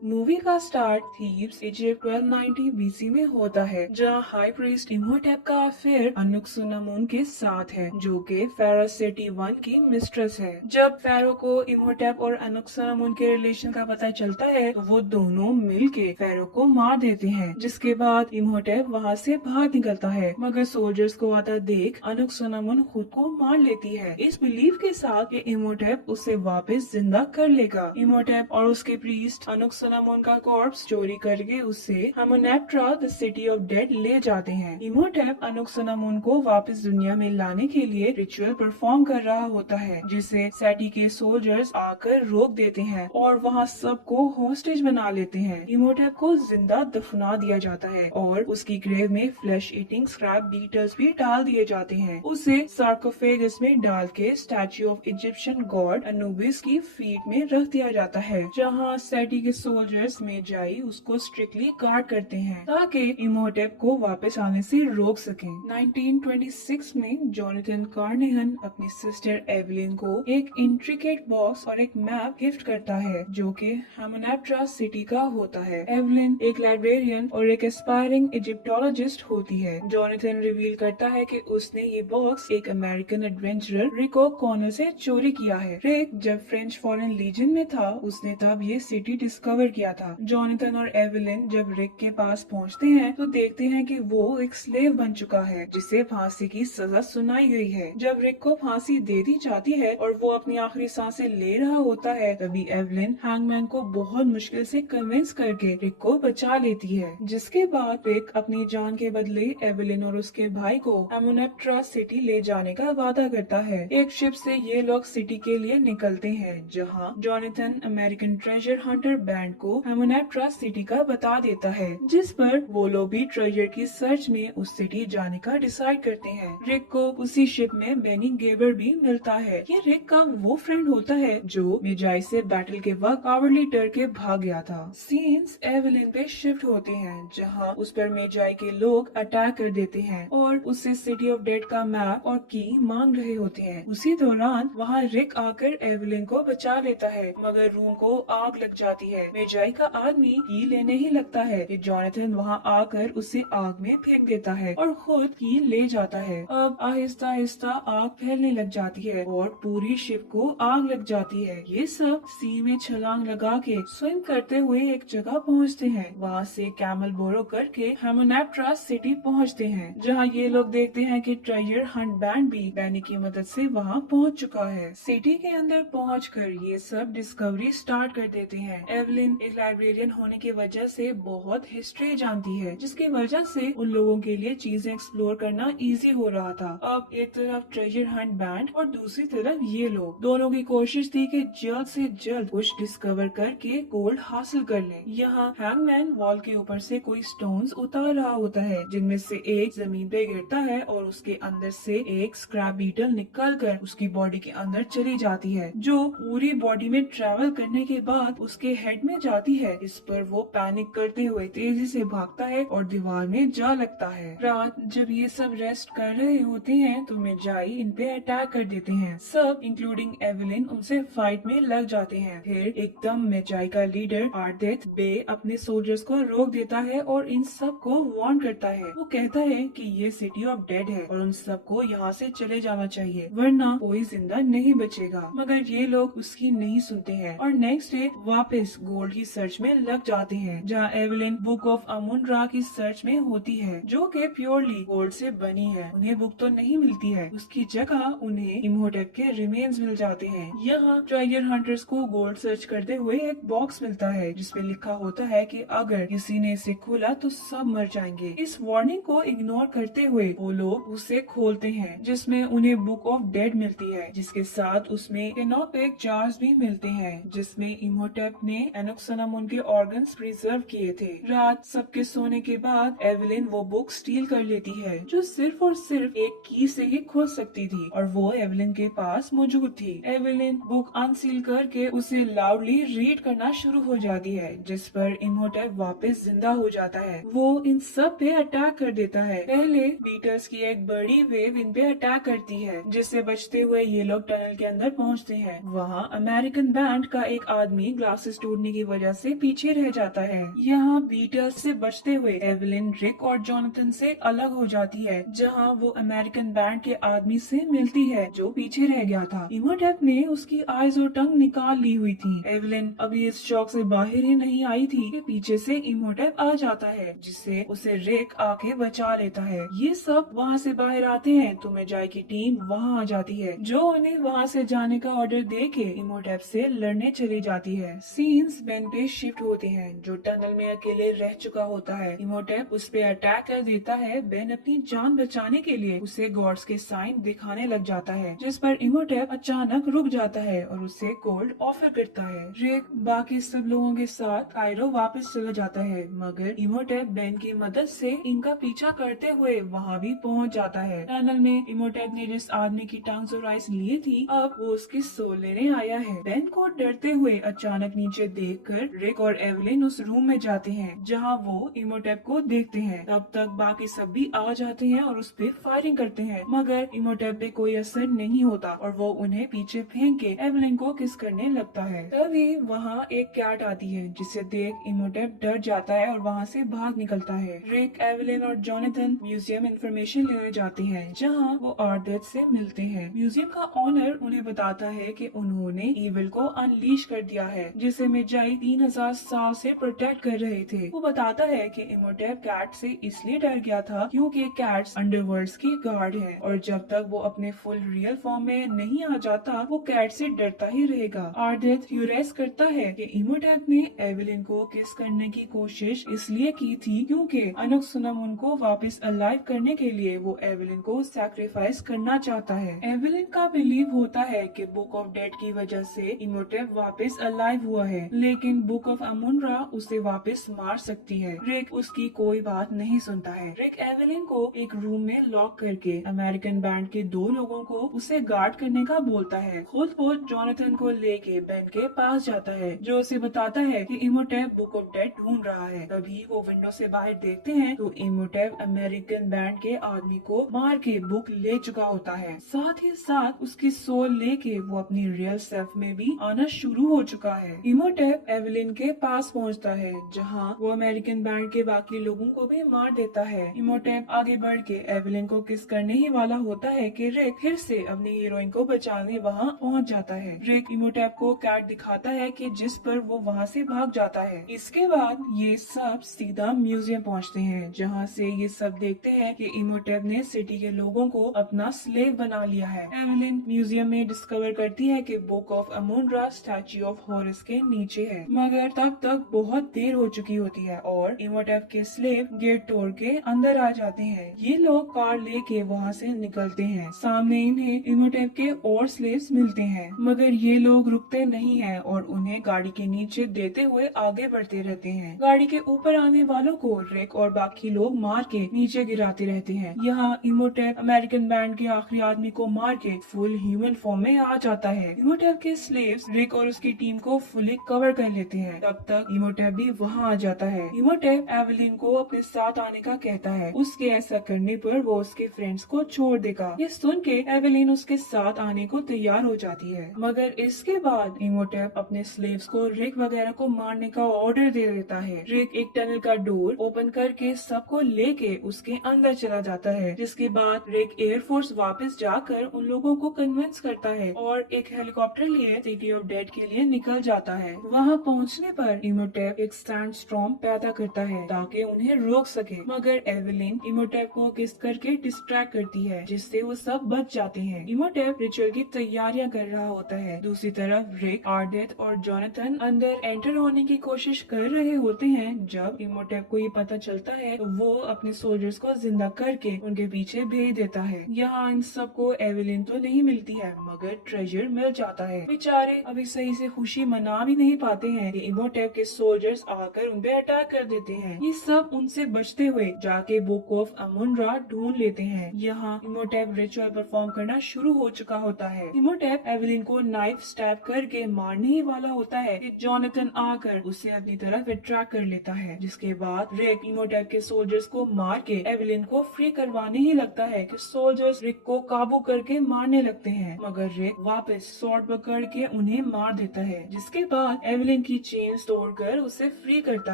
Movie का start Thebes Egypt 1290 BC में होता है, जहां हाई प्रीस्ट इम्होटेप का अफेयर अनुक्सुनामुन के साथ है, जो कि फेरो सिटी 1 की मिस्ट्रेस है। जब फेरो को इम्होटेप और अनुक्सुनामुन के रिलेशन का पता चलता है, तो वो दोनों मिलके फेरो को मार देते हैं, जिसके बाद इम्होटेप वहां से बाहर निकलता है। मगर सोल्जर्स को आता देख अनुक्सुनामुन खुद को मार लेती है, इस बिलीव के साथ कि इम्होटेप उसे वापस जिंदा कर लेगा। इम्होटेप और उसके प्रीस्ट अनुक्सुनामुन का कॉर्प्स चोरी करके उसे हामुनेप्ट्रा द सिटी ऑफ डेड ले जाते हैं। इम्होटेप अनुक्सुनामुन को वापस दुनिया में लाने के लिए रिचुअल परफॉर्म कर रहा होता है, जिसे सेटी के सोल्जर्स आकर रोक देते हैं और वहाँ सबको हॉस्टेज बना लेते हैं। इम्होटेप को जिंदा दफना दिया जाता है और उसकी ग्रेव में फ्लैश ईटिंग स्क्रैप बीटर्स भी डाल दिए जाते हैं। उसे सार्कोफेगस में डाल के statue of Egyptian God Anubis की फीट में रख दिया जाता है, जहाँ सेटी के सोल्जर्स में जाई उसको स्ट्रिक्टली गार्ड करते हैं ताकि इम्होटेप को वापस आने से रोक सकें। 1926 में जोनाथन कार्नेहन अपनी सिस्टर एवलिन को एक इंट्रिकेट बॉक्स और एक मैप गिफ्ट करता है, जो कि हामुनेप्ट्रा सिटी का होता है। एवलिन एक लाइब्रेरियन और एक एस्पायरिंग इजिप्टोलॉजिस्ट होती है। जोनाथन रिवील करता है कि उसने ये बॉक्स एक अमेरिकन एडवेंचरर रिको कॉनर से चोरी किया है। रिक जब फ्रेंच फॉरेन लीजन में था, उसने तब ये सिटी डिस्कवर किया था। जोनाथन और एवलिन जब रिक के पास पहुंचते हैं, तो देखते हैं कि वो एक स्लेव बन चुका है, जिसे फांसी की सजा सुनाई गई है। जब रिक को फांसी दे दी जाती है और वो अपनी आखिरी सांसें ले रहा होता है, तभी एवलिन हैंगमैन को बहुत मुश्किल से कन्विंस करके रिक को बचा लेती है, जिसके बाद रिक अपनी जान के बदले एवलिन और उसके भाई को हामुनेप्ट्रा सिटी ले जाने का वादा करता है। एक शिप से ये लोग सिटी के लिए निकलते हैं, जहाँ Jonathan American treasure Hunter band को हामुनेप्ट्रा सिटी का बता देता है, जिस पर वो लोग भी ट्रेजर की सर्च में उस सिटी जाने का डिसाइड करते हैं। रिक को उसी शिप में बेनी गेबर भी मिलता है। ये रिक का वो फ्रेंड होता है जो मेजाई से बैटल के वक्त कावर्डली डर के भाग गया था। सीन्स एवलिन पे शिफ्ट होते हैं, जहाँ उस पर मेजाई के लोग अटैक कर देते हैं और उससे सिटी ऑफ डेड का मैप और की मांग रहे होते हैं। उसी दौरान वहाँ रिक आकर एवलिन को बचा लेता है, मगर रूम को आग लग जाती है। मेजाई का आदमी की लेने ही लगता है कि जोनाथन वहाँ आकर उसे आग में फेंक देता है और खुद की ले जाता है। अब आहिस्ता आहिस्ता आग फैलने लग जाती है और पूरी शिप को आग लग जाती है। ये सब सी में छलांग लगा के स्विम करते हुए एक जगह पहुँचते हैं। वहाँ से कैमल बोरो करके हामुनेप्ट्रा सिटी पहुँचते हैं, जहाँ ये लोग देखते हैं कि ट्रेजर हंट बैंड भी बैनी की मदद से वहाँ पहुँच चुका है। सिटी के अंदर पहुंचकर ये सब डिस्कवरी स्टार्ट कर देते हैं। एवलिन एक लाइब्रेरियन होने की वजह से बहुत हिस्ट्री जानती है, जिसकी वजह से उन लोगों के लिए चीजें एक्सप्लोर करना इजी हो रहा था। अब एक तरफ ट्रेजर हंट बैंड और दूसरी तरफ ये लोग, दोनों की कोशिश थी कि जल्द से जल्द कुछ डिस्कवर करके गोल्ड हासिल कर लें। यहाँ हैंगमैन वॉल के ऊपर से कोई स्टोन्स उतार रहा होता है, जिनमें से एक जमीन पे गिरता है और उसके अंदर से एक स्क्रैप बीटल निकल कर उसकी बॉडी के अंदर चली जाती है, जो पूरी बॉडी में ट्रेवल करने के बाद उसके हेड में जाती है। इस पर वो पैनिक करते हुए तेजी से भागता है और दीवार में जा लगता है। रात जब ये सब रेस्ट कर रहे होते हैं, तो मेजाई इन पे अटैक कर देते हैं। सब इंक्लूडिंग एवलिन उनसे फाइट में लग जाते हैं। फिर एकदम मेजाई का लीडर आर्डेथ बे अपने सोल्जर्स को रोक देता है और इन सब को वार्न करता है। वो कहता है कि ये सिटी ऑफ डेड है और उन सबको यहाँ से चले जाना चाहिए, वरना कोई जिंदा नहीं बचेगा। मगर ये लोग उसकी नहीं सुनते हैं और नेक्स्ट डे वापस गोल्ड की सर्च में लग जाते हैं, जहाँ एवलिन बुक ऑफ अमुन रा की सर्च में होती है, जो कि प्योरली गोल्ड से बनी है। उन्हें बुक तो नहीं मिलती है, उसकी जगह उन्हें इम्होटेप के रिमेन्स मिल जाते हैं। यहाँ ट्रेजर हंटर्स को गोल्ड सर्च करते हुए एक बॉक्स मिलता है, जिसपे लिखा होता है कि अगर किसी ने इसे खोला तो सब मर जाएंगे। इस वार्निंग को इग्नोर करते हुए वो लोग उसे खोलते हैं, जिसमें उन्हें बुक ऑफ डेड मिलती है, जिसके साथ उसमें केनोपिक जार्स भी मिलते हैं, जिसमें इम्होटेप ने एनुक्सुनामुन के ऑर्गन्स प्रिजर्व किए थे। रात सबके सोने के बाद एवलिन वो बुक स्टील कर लेती है, जो सिर्फ और सिर्फ एक की से ही खोल सकती थी, और वो एवलिन के पास मौजूद थी। एवलिन बुक अनसील करके उसे लाउडली रीड करना शुरू हो जाती है, जिस पर इम्होटेप वापस जिंदा हो जाता है। वो इन सब पे अटैक कर देता है। पहले बीटर्स की एक बड़ी वेव इन पे अटैक करती है, जिससे बचते हुए ये लोग टनल के अंदर पहुंचते हैं। वहाँ अमेरिकन बैंड का एक आदमी ग्लासेस टूटने की वजह से पीछे रह जाता है। यहाँ बीटल्स से बचते हुए एवलिन रिक और जॉनथन से अलग हो जाती है, जहाँ वो अमेरिकन बैंड के आदमी से मिलती है जो पीछे रह गया था। इमोटेप ने उसकी आइज और टंग निकाल ली हुई थी। एवलिन अभी इस शौक से बाहर ही नहीं आई थी कि पीछे से इमोटेप आ जाता है, जिससे उसे रिक आके बचा लेता है। ये सब वहाँ से बाहर आते हैं तो मेजाई की टीम वहाँ आ जाती है, जो उन्हें वहाँ से जाने का ऑर्डर देके इमोटेप से लड़ने चली जाती है। सीन्स बेन पे शिफ्ट होते हैं, जो टनल में अकेले रह चुका होता है। इमोटेप उस पे अटैक कर देता है। बेन अपनी जान बचाने के लिए उसे गॉड्स के साइन दिखाने लग जाता है, जिस पर इमोटेप अचानक रुक जाता है और उसे कोल्ड ऑफर करता है। रिक बाकी सब लोगों के साथ कायरो वापस चला जाता है, मगर इमोटेप बेन की मदद से इनका पीछा करते हुए वहाँ भी पहुँच जाता है। टनल में इमोटेप ने जिस आदमी की टंग्स और आइस ली थी, अब वो उसकी सोल लेने आया है। बेन को डरते हुए अचानक नीचे देखकर रिक और एवलिन उस रूम में जाते हैं, जहाँ वो इमोटेप को देखते हैं। तब तक बाकी सब भी आ जाते हैं और उस पे फायरिंग करते हैं, मगर इमोटेप पे कोई असर नहीं होता और वो उन्हें पीछे फेंक के एवलिन को किस करने लगता है। तभी वहाँ एक कैट आती है, जिसे देख इमोटेप डर जाता है और वहाँ से भाग निकलता है। रिक, एवलिन और जॉनथन म्यूजियम इंफॉर्मेशन लेने जाते हैं, जहाँ वो आर्डेथ से मिलते हैं। म्यूजियम का ऑनर उन्हें बताता है कि उन्होंने ईविल को अनलीश कर दिया है, जिसे मेजाई 3000 साल से प्रोटेक्ट कर रहे थे। वो बताता है कि इमोटेप कैट से इसलिए डर गया था क्योंकि कैट्स अंडरवर्ल्ड्स की गार्ड है, और जब तक वो अपने फुल रियल फॉर्म में नहीं आ जाता वो कैट से डरता ही रहेगा। आर्डेथ थियोराइज करता है कि इमोटेप ने एवलिन को किस करने की कोशिश इसलिए की थी क्योंकि अनुक्सुनामुन को वापस अलाइव करने के लिए वो एवलिन को सैक्रिफाइस करना चाहता है। एवलिन का बिलीव होता है कि बुक ऑफ डेड की वजह से इमोटेप वापस अलाइव हुआ है, लेकिन बुक ऑफ अमुनरा उसे वापस मार सकती है। रिक उसकी कोई बात नहीं सुनता है। रिक एवलिन को एक रूम में लॉक करके अमेरिकन बैंड के 2 लोगों को उसे गार्ड करने का बोलता है। खुद वो जॉनथन को लेके बेन के पास जाता है, जो उसे बताता है कि इमोटेप बुक ऑफ डेड ढूंढ रहा है। तभी वो विंडो से बाहर देखते हैं तो इमोटेप अमेरिकन बैंड के आदमी को मार के बुक ले चुका होता है। साथ ही साथ उसकी सोल लेके वो अपनी रियल सेल्फ में भी आना शुरू हो चुका है। इमोटेप एवलिन के पास पहुंचता है, जहां वो अमेरिकन बैंड के बाकी लोगों को भी मार देता है। इमोटेप आगे बढ़ के एवलिन को किस करने ही वाला होता है कि रिक फिर से अपनी हीरोइन को बचाने वहां पहुंच जाता है। रिक इमोटेप को कैट दिखाता है कि जिस पर वो वहां से भाग जाता है। इसके बाद ये सब सीधा म्यूजियम पहुंचते हैं, जहां से ये सब देखते हैं कि इमोटेप ने सिटी के लोगों को अपना स्लेव बना लिया है। एवलिन म्यूजियम में डिस्कवर करती है कि book of Amun Ra statue of Horus के नीचे है, मगर तब तक बहुत देर हो चुकी होती है और इमोटेप के स्लेव गेट तोड़ के अंदर आ जाते हैं। ये लोग कार लेके वहाँ से निकलते हैं। सामने इन्हें इमोटेप के और स्लेव्स मिलते हैं, मगर ये लोग रुकते नहीं हैं और उन्हें गाड़ी के नीचे देते हुए आगे बढ़ते रहते हैं। गाड़ी के ऊपर आने वालों को रिक और बाकी लोग मार के नीचे गिराते रहते हैं। यहाँ इमोटेप अमेरिकन बैंड के आखिरी आदमी को मार के फुल ह्यूमन फॉर्म में आ जाता है। इमोटेप के स्लेव्स रिक और उसकी टीम को फुली कवर कर लेते हैं। तब तक इमोटेप भी वहाँ आ जाता है। इमोटेप एवलिन को अपने साथ आने का कहता है। उसके ऐसा करने पर वो उसके फ्रेंड्स को छोड़ देगा। ये सुन के एवलिन उसके साथ आने को तैयार हो जाती है, मगर इसके बाद इमोटेप अपने स्लेव्स को रिक वगैरह को मारने का ऑर्डर दे देता है। रिक एक टनल का डोर ओपन करके सबको लेके उसके अंदर चला जाता है, जिसके बाद रिक एयरफोर्स वापस जाकर उन लोगों को कन्विंस करता है और एक हेलीकॉप्टर लिए सिटी ऑफ डेड के लिए निकल जाता है। वहाँ पहुँचने पर इमोटेप एक सैंड स्टॉर्म पैदा करता है ताकि उन्हें रोक सके, मगर एवलिन इमोटेप को किस करके डिस्ट्रैक्ट करती है, जिससे वो सब बच जाते हैं। इमोटेप रिचुअल की तैयारियां कर रहा होता है। दूसरी तरफ रिक, आर्डेथ और जॉनथन अंदर एंटर होने की कोशिश कर रहे होते हैं। जब इमोटेप को ये पता चलता है तो वो अपने सोल्जर्स को जिंदा करके उनके पीछे भेज देता है। यहाँ इन सबको एवलिन तो नहीं मिलती है, मगर ट्रेजर मिल जाता है। बेचारे अभी सही से खुशी मना भी नहीं पाते हैं कि इमोटेप के सोल्जर्स आकर उन पे अटैक कर देते हैं। ये सब उनसे बचते हुए जाके बुक ऑफ अमुनरा ढूंढ लेते हैं। यहाँ इमोटेप रिचुअल परफॉर्म करना शुरू हो चुका होता है। इमोटेप एवलिन को नाइफ स्टैब करके मारने ही वाला होता है कि जॉनथन आकर उसे अपनी तरफ अट्रैक्ट कर लेता है, जिसके बाद रिक इमोटेप के सोल्जर्स को मार के एवलिन को फ्री करवाने ही लगता है कि सोल्जर्स रिक को काबू करके मारने लगते हैं, मगर रिक वापस स्वॉर्ड पकड़ के उन्हें मार देता है, जिसके बाद एवलिन एवेलिन की चेन्स तोड़कर उसे फ्री करता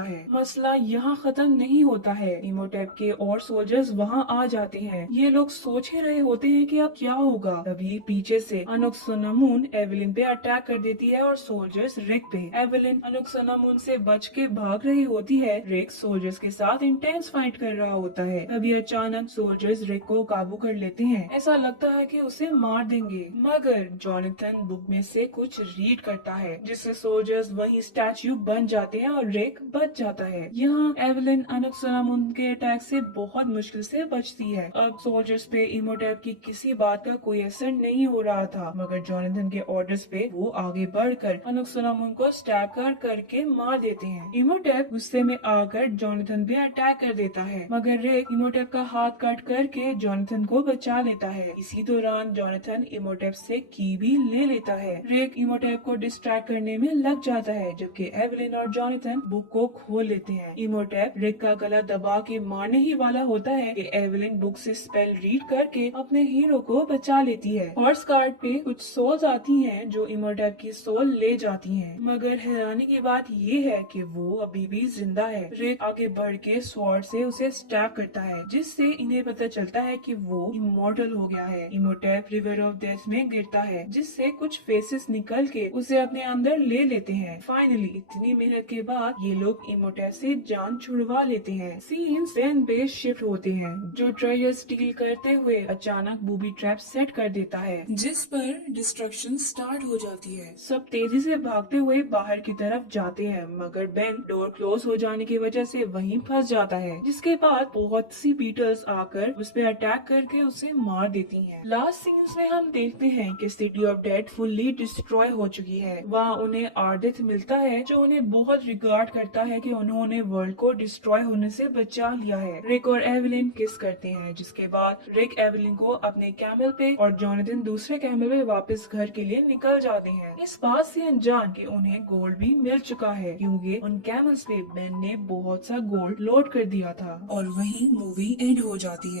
है। मसला यहाँ खत्म नहीं होता है, इमोटेप के और सोल्जर्स वहाँ आ जाते हैं। ये लोग सोच ही रहे होते हैं कि अब क्या होगा, तभी पीछे से अनुक्सुनामुन एवेलिन पे अटैक कर देती है और सोल्जर्स रिक पे। एवेलिन अनुक्सुनामुन से बच के भाग रही होती है, रिक सोल्जर्स के साथ इंटेंस फाइट कर रहा होता है। तभी अचानक सोल्जर्स रिक को काबू कर लेते हैं। ऐसा लगता है कि उसे मार देंगे, मगर जॉनथन बुक में से कुछ रीड करता है, जिससे सोल्जर्स वही स्टैच्यू बन जाते हैं और रिक बच जाता है। यहाँ एवेलिन अनुक्सुनामुन के अटैक से बहुत मुश्किल से बचती है। अब सोल्जर्स पे इमोटेप की किसी बात का कोई असर नहीं हो रहा था, मगर जॉनथन के ऑर्डर्स पे वो आगे बढ़कर अनुक्सुनामुन को स्टैब करके मार देते हैं। इमोटेप गुस्से में आकर जॉनथन पे अटैक कर देता है, मगर रिक इमोटेप का हाथ कट करके जॉनथन को बचा लेता है। इसी दौरान जॉनथन इमोटेप से की भी ले लेता है। रिक इमोटेप को डिस्ट्रैक्ट करने में लग जाता है, जबकि एवेलिन और जॉनथन बुक को खोल लेते हैं। इमोटेप रिक का गला दबा के मारने ही वाला होता है कि एवेलिन बुक से स्पेल रीड करके अपने हीरो को बचा लेती है। हॉर्स कार्ड पे कुछ सोल्स आती हैं जो इमोटेप की सोल ले जाती हैं, मगर हैरानी की बात ये है कि वो अभी भी जिंदा है। रिक आगे बढ़ के स्वॉर्ड से उसे स्टैब करता है, जिससे इन्हें पता चलता है कि वो इमोर्टल हो गया है। इमोटेप रिवर ऑफ डेथ में गिरता है, जिससे कुछ फेसेस निकल के उसे अपने अंदर ले लेते हैं। फाइनली इतनी मेहनत के बाद ये लोग इमोटेप से जान छुड़वा लेते हैं। सीन्स पेन पे शिफ्ट होते हैं, जो ट्रेजर स्टील करते हुए अचानक बूबी ट्रैप सेट कर देता है, जिस पर डिस्ट्रक्शन स्टार्ट हो जाती है। सब तेजी से भागते हुए बाहर की तरफ जाते हैं, मगर बेन डोर क्लोज हो जाने की वजह से वहीं फंस जाता है, जिसके बाद बहुत सी बीटल्स आकर उस पर अटैक करके उसे मार देती हैं। लास्ट सीन्स में हम देखते हैं कि city of dead fully destroy हो चुकी है। वहाँ उन्हें आर्डिथ मिलता है, जो उन्हें बहुत रिगार्ड करता है कि उन्होंने वर्ल्ड को डिस्ट्रॉय होने से बचा लिया है। रिक और एवेलिन किस करते हैं, जिसके बाद रिक एवेलिन को अपने कैमल पे और जॉनथन दूसरे कैमल पे वापस घर के लिए निकल जाते हैं, इस बात से अनजान कि उन्हें गोल्ड भी मिल चुका है, क्योंकि उन कैमल्स पे बेन ने बहुत सा गोल्ड लोड कर दिया था। और वहीं मूवी एंड हो जाती है।